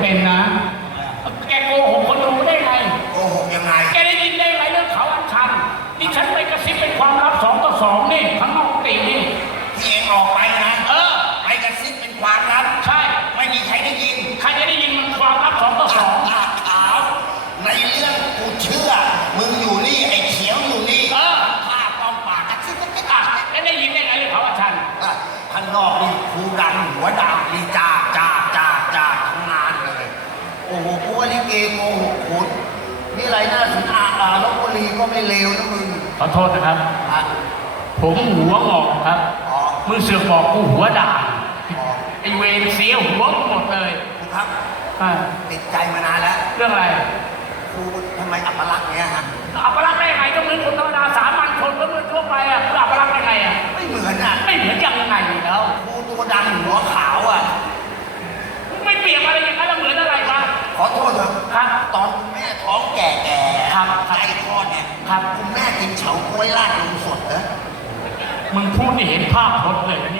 เป็นนะ ไม่เลวนะมึง ขอโทษนะครับ อะ ผมหัวงอกครับ อ๋อมึงเสือกบอกกูหัวด่างอ๋อไอเวรเสียหัวกูหมดเลยครูครับ อะติดใจมานานแล้ว เรื่องอะไรครูทำไมอัปลักษณ์เนี้ยฮะ อัปลักษณ์ได้ไงก็เหมือนคนธรร ไม่เห็นภาพรถเลยนะนี่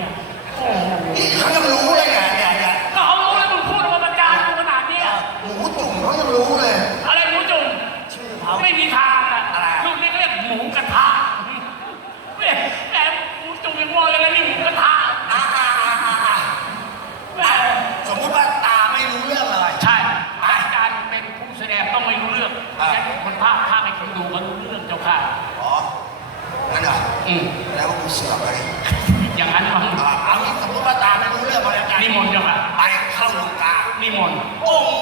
มนต์เจ้าค่ะ ไปเข้าโรงกานิมนต์องค์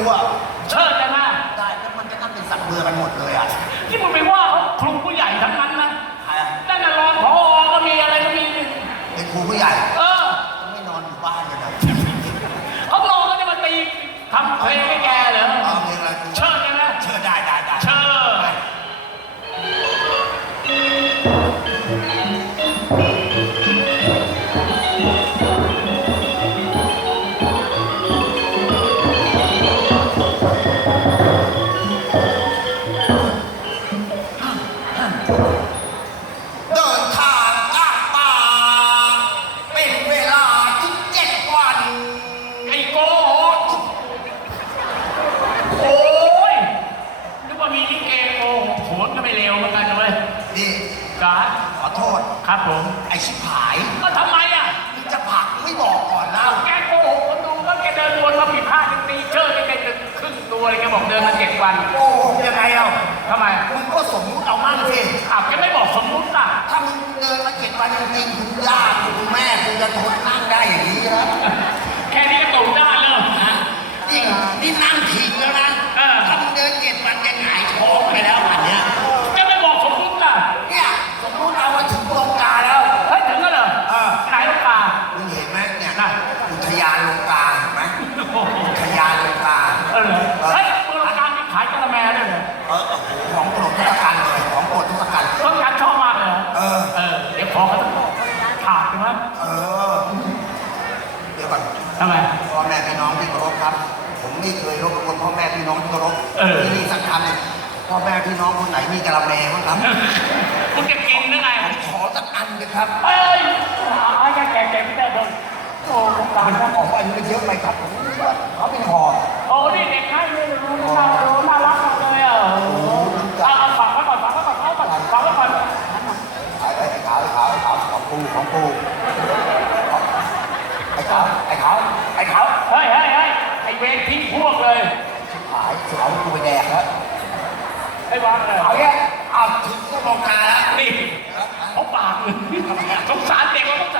รู้ว่าเชิดนะนะได้แล้วมันจะนั่งเป็นสัตว์เบื่อกันหมดเลยอะที่มึงไปว่าเขาครูผู้ใหญ่ทั้งนั้นนะใครอะนั่นน่ะรองพอก็มีอะไรก็มีเป็นครูผู้ใหญ่ ครับผมไอชิบหายก็ทำไมอะมึงจะผลักไม่บอกก่อนนะแกโกหกคนดูว่าแกเดินวนมาผิดพลาดตีเชิดแกเดินครึ่งตัวเลยแกบอกเดินมาเจ็ดวันโอ้โหยังไงเอ้าทำไมมึงก็สมมุติเอามั่งสิอ้าวแกไม่บอกสมมุติอะถ้ามึงเดินมาเจ็ดวันจริงๆคุณย่าคุณแม่คุณจะทนนั่งได้อย่างนี้นะแค่นี้ก็ตูดด้านแล้วยิ่งนี่นั่งถิงแล้วนะเออ ถ้ามึงเดินเจ็ดวันจะหงายท้องไปแล้ว ขาดใช่ไหมเออ เดี๋ยวก่อนทำไม พ่อแม่พี่น้องที่เคารพครับ ผมไม่เคยรบกวนพ่อแม่พี่น้องที่เคารพเออ ที่นี่สักคำเนี่ยพ่อแม่พี่น้องคนไหนมีกะละแมบ้างครับคุณจะกินหรือไงผมขอสักอันเลยครับเอ้ยไอ้แกแกแกไม่ได้โดนโอ้ลูกตามันต้องออกว่าอันนี้มันเยอะไปครับผมว่าเขาเป็นห่อโอ้นี่เด็กให้เลยรู้น่ารู้น่ารักมากเลย ถูกไอ้ขาไอ้ขาไอ้ขาเฮ้ยเฮ้ยเฮ้ยไอเวรทิ้งพวกเลยชิบหายขาวกูไปแดกแล้วไอ้วางเลยเอาเนี่ยเอาถึงก็ลงกาแล้วนี่เขาปากเลยสงสารเด็กเขาสงสาร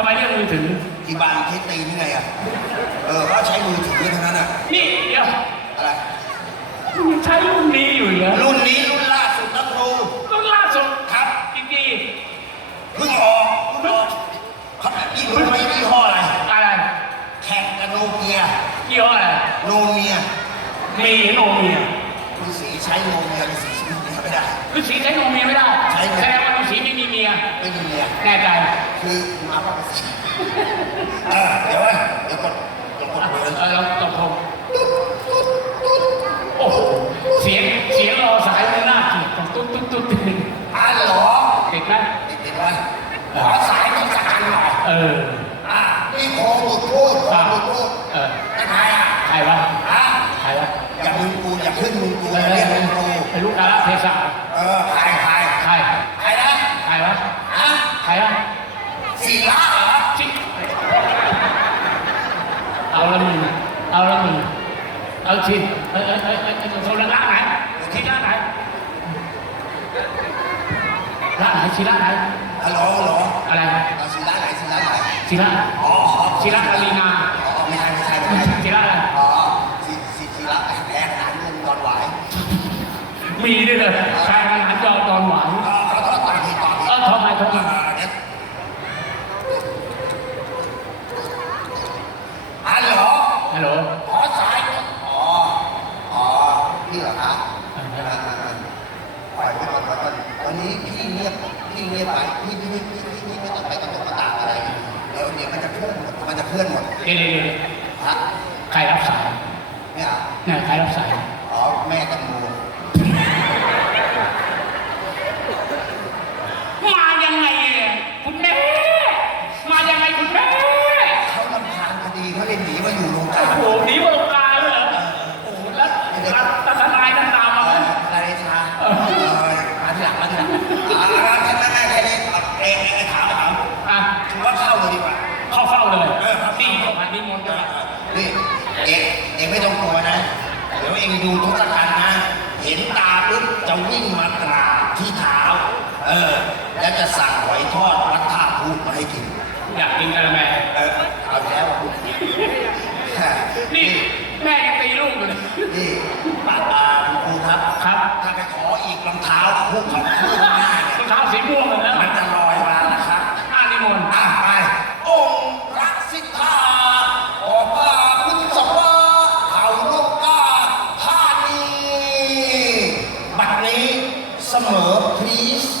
ำไมเรื่องมือถึง กี่บาทใช้ตีนี่ไงอะ เออเขาใช้มือถือเท่านั้นอะ นี่เดี๋ยวอะไรใช้รุ่นนี้อยู่เหรอรุ่นนี้ ฤาษีใช้งงเมียฤาษีใช้เมียไม่ได้ ฤาษีใช้นมเมียไม่ได้ใช่แสดงว่าฤาษีไม่มีเมียไม่มีเมียแน่ใจคือมาว่าฤาษีอ่าเดี๋ยวนะเดี๋ยวกดเดี๋ยวกดเบอร์ เออเราตกลง เรียกเป็นครูเป็นลูกอาละเทศะเออขายขายใครขายนะใครวะฮะใครวะสีล้าเหรอชิเอาละมึงเอาละมึงเอาชินเอ้ยเอ้ยเอ้ยเอ้ยโซนล่าไหนชินล่าไหนล่าไหนชินล่าไหนฮัลโหลฮัลโหลอะไรชินล่าไหนชินล่าไหนชินล่าอ๋อชินล่าอารีน เลยชายอาหารจอตอนหวานเออทำไมทำไมฮัลโหลฮัลโหลขอสายอ๋ออ๋อนี่เหรอคะปล่อไปก่อนก่อนตอนนี้พี่เงียบพี่เงียบไปพี่พี่พี่พี่ไม่ต้องไปกระตุกกระตากอะไรเดี๋ยวเดี๋ยวมันจะเคลื่อนมันจะเคลื่อนหมดเดี๋ยว One please.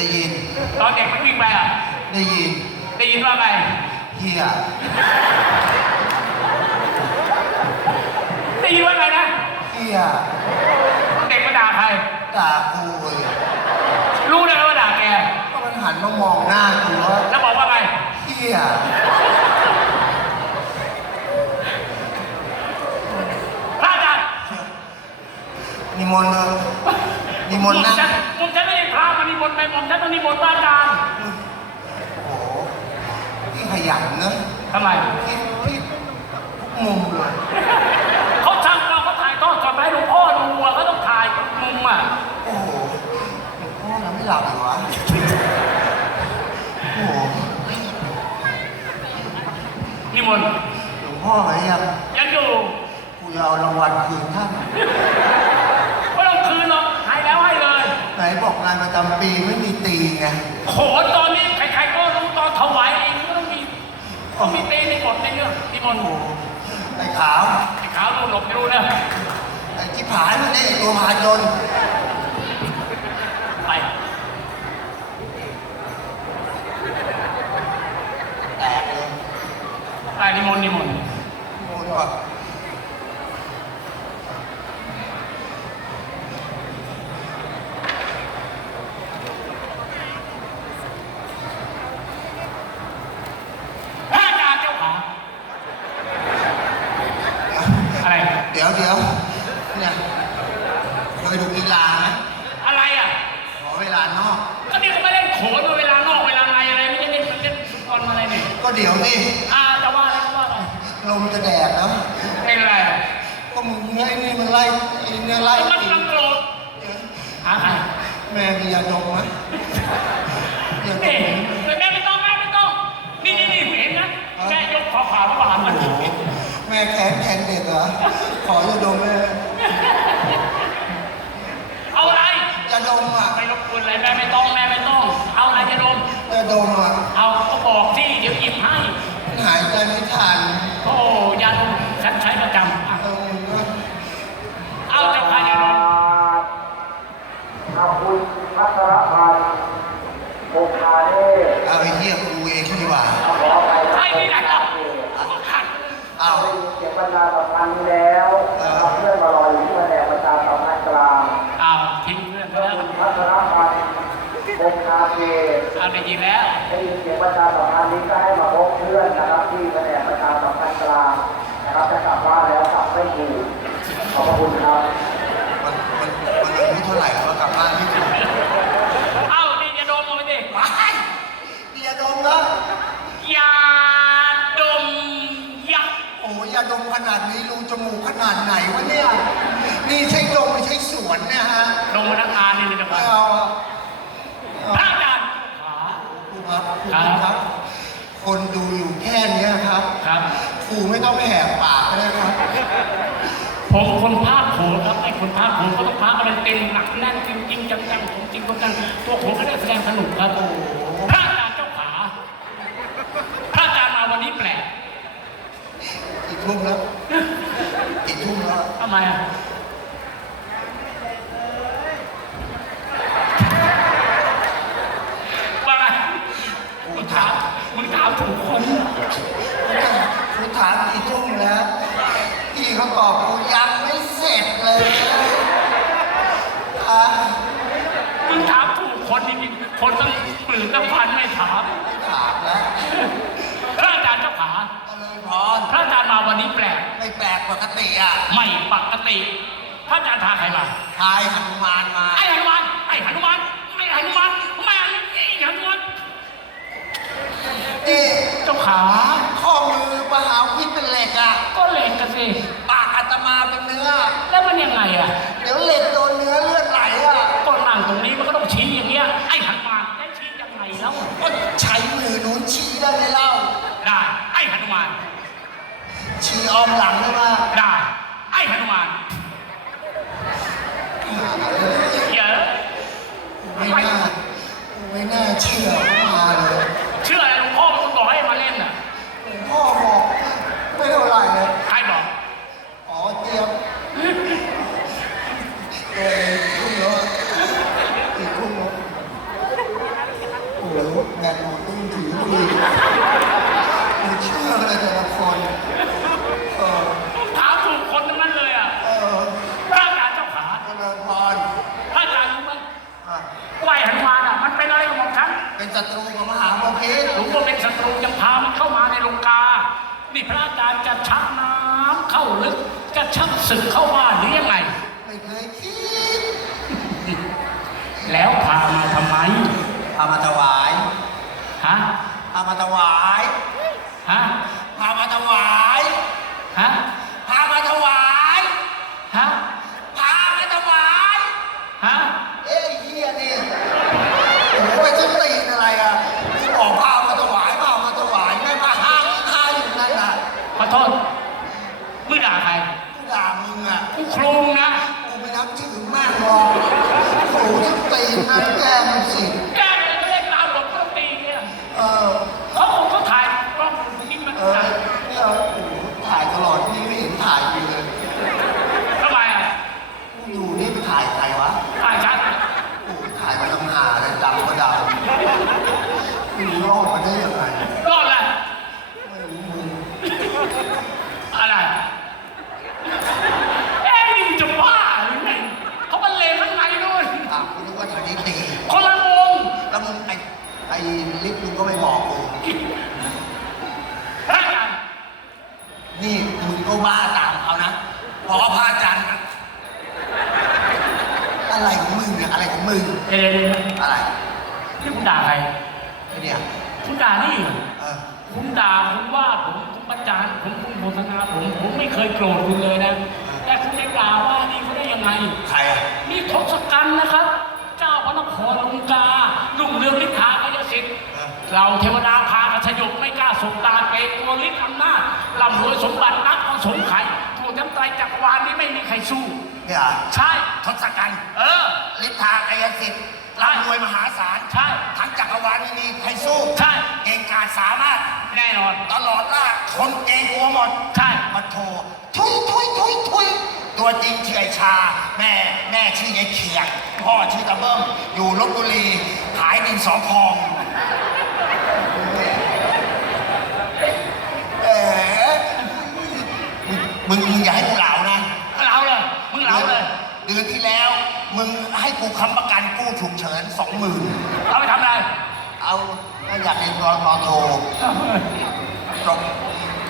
ได้ยิน ตอนเด็กมันวิ่งไปอะได้ยินได้ยินว่าไงเฮียได้ยินว่าไรนะเฮียเด็กมันด่าใครด่ากูเลยรู้ได้ไหมว่าด่าแกก็มันหันมามองหน้ากูแล้วแล้วบอกว่าไงเฮียพระอาจารย์นิมนต์นิมนต์นั่ มีบทไปผมฉันต้องมีบทบ้าจารย์โอ้โพี่ขยันเนอะทำไมพี่พี่มุมเลย เดี๋ยวเนี่ยเคยดูกีฬาไหมอะไรอะ ขอเวลานอก ก็นี่เขาไม่เล่นโขนเวลานอกเวลาอะไรอะไรไม่ได้เล่นเล่นฟุตบอลอะไรนี่ก็เดี๋ยวนี่อ่าจะว่าอะไรก็ว่าอะไรลมจะแดดแล้วไม่ไรก็มึงเนื้ไอ้นี่มึงไล่เนี่ยไล่มันกำลังรธหาใครแม่มียาดมไหมแม่แม่ไม่ต้องแม่ไม่ต้อง นี่นี่นี่เห็นนะแม่ยกขอขาวมาหามันแม่แขนแขน เขออย่าดมแม่เอาอะไรจะดมอะ ไปรบกวนเลยแม่ไม่ต้องแม่ไม่ต้อง เอาอะไรจะดมจะดมอะ ต้องไม่แหบปากนะครับ ผมคนภาดโขนครับไอ้คนภาดผมนก็ต้องภาคอะไรเต็มหนักแน่นจริงจริงจังจังผมจริงจังตัวผมก็ได้แสดงสนุกครับพระอาจารย์เจ้าขาพระอาจารย์มาวันนี้แปลกอีกทุ่มแล้วอีกทุ่มแล้วทำไมอะ คนตั้งหมื่นตั้งพันไม่ถามถามแล้วพระอาจารย์เจ้าขาก็เลยพรพระอาจารย์มาวันนี้แปลก ไม่แปลกปกติอะไม่ปกติ พระอาจารย์พาใครมาทายหนุมานมา ไอ้หนุมานไอ้หนุมานไอ้หนุมานแม่ไอ้หนุมานนี่เจ้าขาข้อมือมหาวิทย์เป็นเหล็กอะ ก็เหล็กกันสิปากอาตมาเป็นเนื้อ แล้วมันยังไงอะ เดี๋ยวเหล็กโดนเนื้อเลือดไหลอะก็นั่งตรงนี้มันก็ต้องชี้ นู้นชี้ได้ไหมเล่า ได้ ไอ้หนุมาน ชี้อ้อมหลังได้ไหมได้ ไอ้หนุมานเยอะไม่น่าไม่น่าเชื่อว่ามาเลยเชื่ออะไรหลวงพ่อมันบอกให้มาเล่นน่ะหลวงพ่อบอกไม่เท่าไหร่เลยใครบอกอ๋อเตรียมเออทุ่มแล้วอีกทุ่มแล้วโอ้โหแบนหมดตุ้งถือดีไม่เชื่อเลยแต่ละคนเออ ถามถูกคนทั้งนั้นเลยอะ เออ พระอาจารย์เจ้าขา เจริญพร พระอาจารย์รู้ไหม อะ ว่าไอ้หนุมานอะมันเป็นอะไรของฉัน เป็นศัตรูกับมหาโมพิษ หลวงพ่อเป็นศัตรูยังพามันเข้ามาในโรงกา นี่พระอาจารย์จะชักน้ำ เข้าลึกจะชักศึกเข้ามาหรือยังไง ไม่เคยคิด แล้วพามาทำไม พามาถวาย ฮะ พามาถวาย ฮะ พามาถวาย ฮะ พามาถวาย ฮะ พามาถวาย ฮะ เอ้ยไอ้เฮียนี่โอ้โหไปต้นตีนอะไรอะกูบอกพามาถวายพามาถวายแม่มาห้ามห้าอยู่นั่นน่ะ ขอโทษมึงด่าใคร กูด่ามึงอะ กูครูมึงนะ กูไม่นับถือมากหรอกโอ้โหต้นตีนนั่นแกมึงสิ แกเลยไม่เล่นตามบทต้องตีเนี่ย เออ เขาคงเขาถ่ายกล้องนี่มัน เออเนี่ยโอ้โหถ่ายตลอดนี่ไม่เห็นถ่ายกูเลย ทำไมอะ กูอยู่นี่ไปถ่ายใครวะ ถ่ายฉัน โอ้โหถ่ายมาทำหาเลยดำก็ดำไม่รู้รอดมาได้ยังไง รอดเลย ไม่รู้มึง อะไร เอ๊ะนี่มึงจะบ้าหรือไงเขาบรรเลงข้างในด้วย อะกูนึกว่าทางนี้ตี คนละวง แล้วมึงไอ้ไอ้ลิฟต์มึงก็ไม่บอกกู พระอาจารย์ นี่มึงก็ว่าตามเขานะ บอกว่าพระอาจารย์นะอะไรของมึงเนี่ยอะไรของมึง เดี๋ยวๆอะไรๆนี่คุณด่าใครไอ้เนี่ยคุณด่านี่ เออคุณด่าคุณว่าผมคุณประจานผมคุณโฆษณาผมผมไม่เคยโกรธคุณเลยนะ แต่คุณไปด่าว่านี่เขาได้ยังไง ใครอะนี่ทศกัณฐ์นะครับ เจ้าพระนครลงกาลุ่งเรืองฤทธาพยสิทธิ์เราเทวดาพากระชยกไม่กล้าสบตาเกรงกลัวฤทธิ์อำนาจร่ำรวยสมบัตินักของสงไข่ ทั่วทั้งไตรจักรวาลนี้ไม่มีใครสู้ เนี่ยเหรอใช่ ทศกัณฐ์เออ ฤทธากายสิทธิ์ร่ำรวยมหาศาลใช่ ทั้งจักรวาลไม่มีใครสู้ใช่ เก่งกาจสามารถ แน่นอน ตลอดล่าคนเกรงกลัวหมดใช่ มาโทรทุยทุยทุยทุยตัวจริงชื่อไอชา แม่แม่ชื่อยายเขียดพ่อชื่อตะเบิ้มอยู่ลบบุรีขายดินสอพองเอ๋มึงมึงอย่าให้กูเหลานะ เราเลยมึงเราเลย เดือนที่แล้ว มึงให้ กูค้ำประกันกู้ฉุกเฉินสองหมื่นเอาไปทำอะไรเอาก็อยากเรียนรอรอโทจบ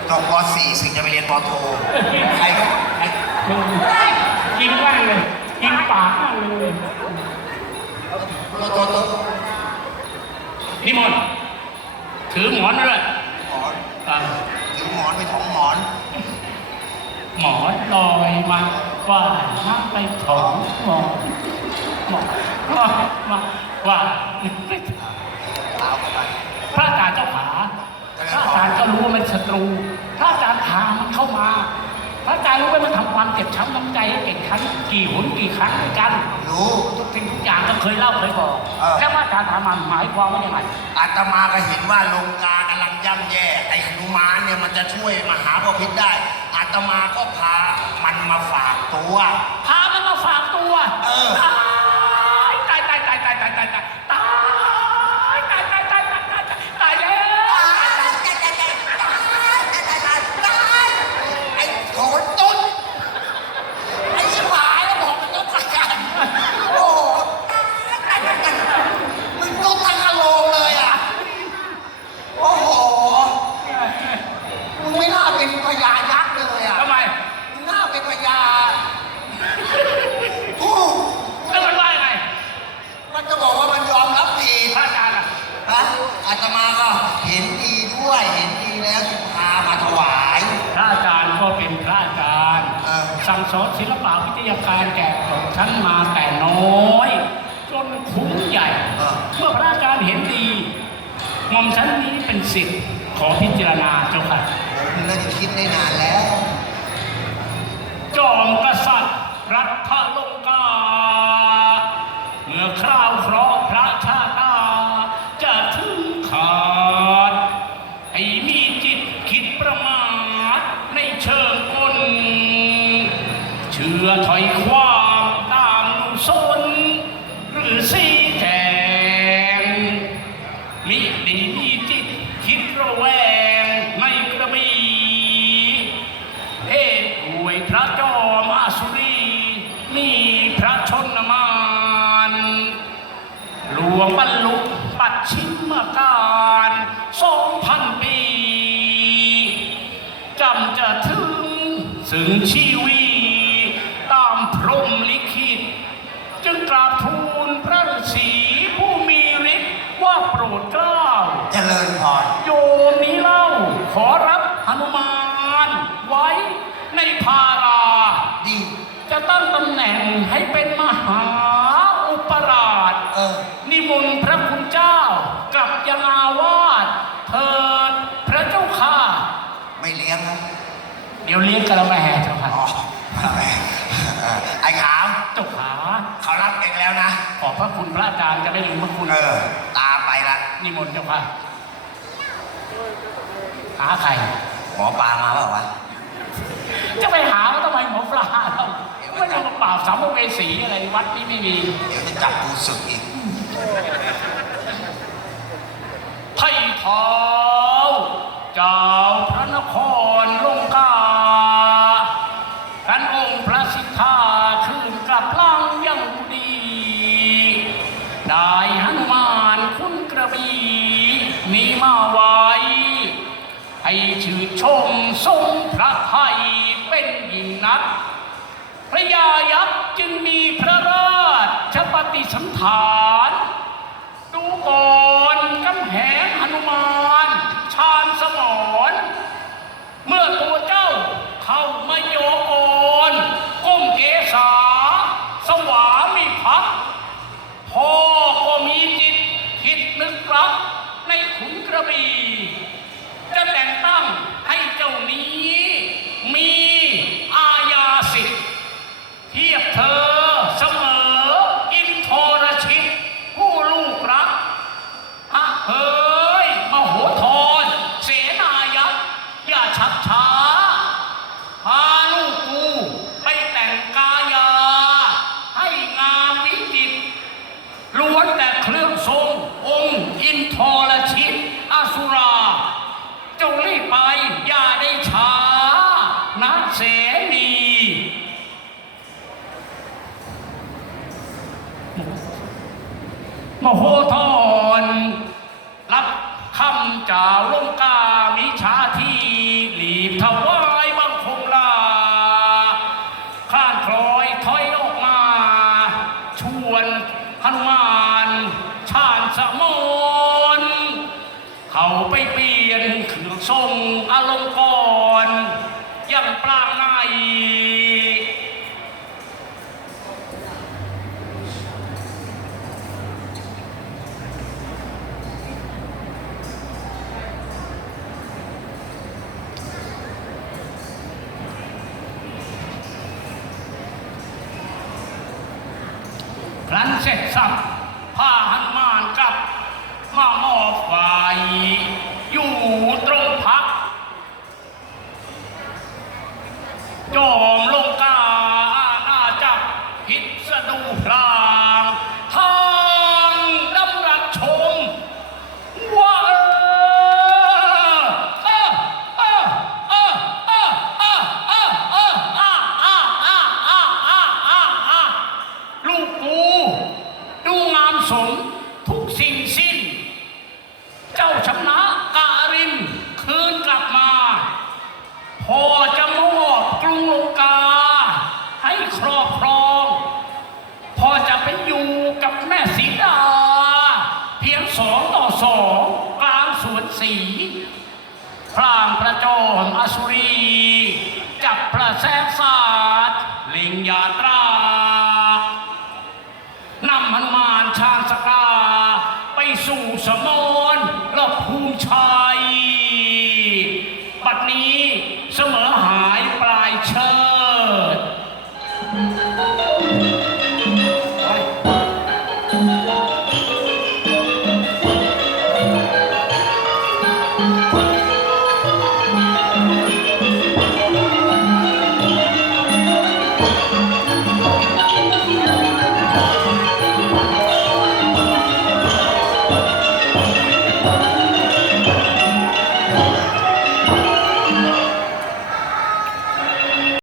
จบปสี่สิงจะไปเรียนปอโทใครก็ใครกินว่างเลย กินปากมากเลยรอโทโทนิมนต์ถือหมอนด้วยหมอนอ่าถือหมอนไปถองหมอนหมอนลอยมาว่าน้ำไปถองหมอนห มอนว่ามาว่าเอาเข้าไปพระอาจารย์เจ้าขาพระอาจารย์ก็รู้ว่ามันศัตรู พระอาจารย์พามันเข้ามา พระอาจารย์รู้ไหมมันทำความเจ็บช้ำน้ำใจให้เก่งครั้งกี่หนกี่ครั้งด้วยกัน รู้ ทุกสิ่งทุกอย่างก็เคยเล่าเคยบอกเออ แล้วพระอาจารย์ถามมาหมายความว่ายังไง อาตมาก็เห็นว่าลงกากำลังย่ำแย่ ไอ้หนุมานเนี่ยมันจะช่วยมหาบพิษได้ อาตมาก็พามันมาฝากตัว พามันมาฝากตัวเออต ยาการแก่ของฉันมาแต่น้อย จนคุ้มใหญ่เออเมื่อพระอาจารย์เห็นดีหม่อมฉันนี้เป็นสิทธิ์ขอพิจารณาเจ้าค่ะมึงน่าจะคิดได้นานแล้ว จอมก มีจิตคิดระแวงในกระบี่เหตุด้วยพระจอมอาสุรีมีพระชนมานหลวงบรรลุปัดชิมการสองพันปีจำจะถึงสึงชีวีตามพรหมลิขิต จึงกราบทูลพระฤาษีผู้มีฤทธิ์ว่าโปรดเกล้า เจริญพร โยมนี้เล่าขอรับหนุมานไว้ในภารา ดี จะตั้งตำแหน่งให้เป็นมหาอุปราช เออ นิมนต์พระคุณเจ้ากับยังอาวาสเถิดพระเจ้าค่ะ ไม่เลี้ยงนะ เดี๋ยวเลี้ยงกระแมเจ้าค่ะอ๋อเออไอ้ขาวเจ้าขาเขารับเองแล้วนะ ขอบพระคุณพระอาจารย์จะไม่ลืมพระคุณเออ ตามไปละนิมนต์เจ้าค่ะหาใครหมอปลามาเปล่าวะจะไปหาว่าทำไมหมอปลาเราไม่ต้องมาปราบสัมภเวสีอะไรวัดนี้ไม่มีเดี๋ยวจะจับกูศึกอีกไทยเท้าเจ้าพระนครล พระยายักษ์จึงมีพระราชปฏิสันฐาน Hô ครั้นเสร็จสับผ้าหันมานกับมาหมอบไฟอยู่ตรงพักจอ สวนสีพรางพระโจมอสุรี จับพระแสงสาดลิงยาตรานำหนุมานชาญสกา ไปสู่สมอ